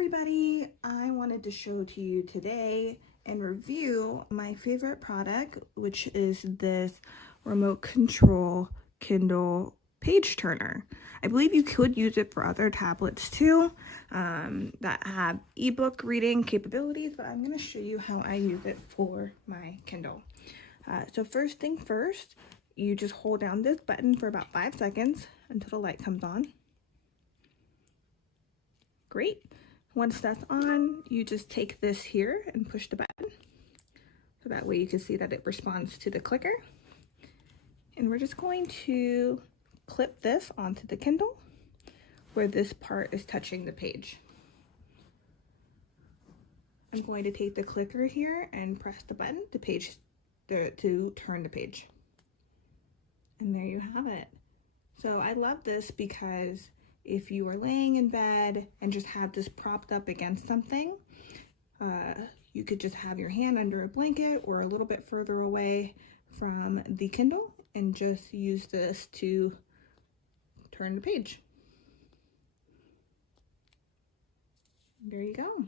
everybody, I wanted to show to you today and review my favorite product, which is this remote control Kindle page turner. I believe you could use it for other tablets too that have ebook reading capabilities, but I'm going to show you how I use it for my Kindle. So first thing first, you just hold down this button for about 5 seconds until the light comes on. Great. Once that's on, you just take this here and push the button. So that way you can see that it responds to the clicker. And we're just going to clip this onto the Kindle where this part is touching the page. I'm going to take the clicker here and press the button to turn the page. And there you have it. So I love this because if you are laying in bed and just have this propped up against something, you could just have your hand under a blanket or a little bit further away from the Kindle and just use this to turn the page. There you go.